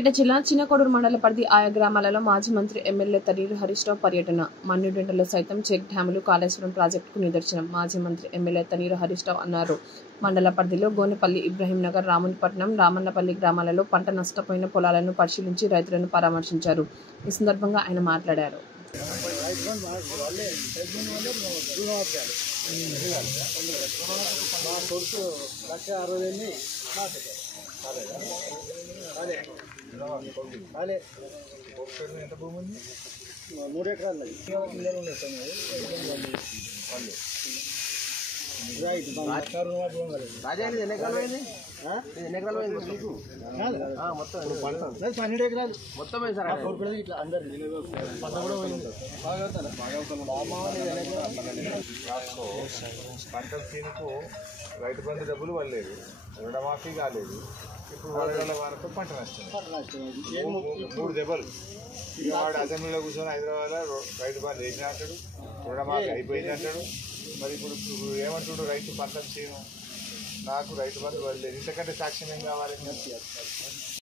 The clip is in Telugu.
సూర్యాపేట జిల్లా చిన్నకోడూరు మండల పరిధి ఆయా గ్రామాలలో మాజీ మంత్రి ఎమ్మెల్యే తన్నీరు హరీష్ రావు పర్యటన. మన్నుడెండలో సైతం చెక్ డ్యాములు కాళేశ్వరం ప్రాజెక్టుకు నిదర్శనం. మాజీ మంత్రి ఎమ్మెల్యే తన్నీరు హరీష్ రావు అన్నారు. మండల పరిధిలో గోనెపల్లి, ఇబ్రహీంనగర్, రామునిపట్నం, రామన్నపల్లి గ్రామాలలో పంట నష్టపోయిన పొలాలను పరిశీలించి రైతులను పరామర్శించారు. ఈ సందర్భంగా ఆయన మాట్లాడారు. ఎంత భూమి ఉంది? 3 ఎకరాలు పన్నెండు ఎకరాలు మొత్తం పంట సీనుకు రైతు బంధు డబ్బులు పడలేదు, రుణమాఫీ కాలేదు. ఇప్పుడు వరదల వరకు పంట నష్టం 3 దెబ్బలు. వాడు అసెంబ్లీలో కూర్చొని హైదరాబాద్లో రైతు బంధు వేసిన అంటాడు, రుణమాఫీ అయిపోయింది అంటాడు. మరి ఇప్పుడు ఏమంటాడు? రైతు పంట సీను నాకు రైతు బంధు పడలేదు, ఇంతకంటే సాక్ష్యం ఏం కావాలి?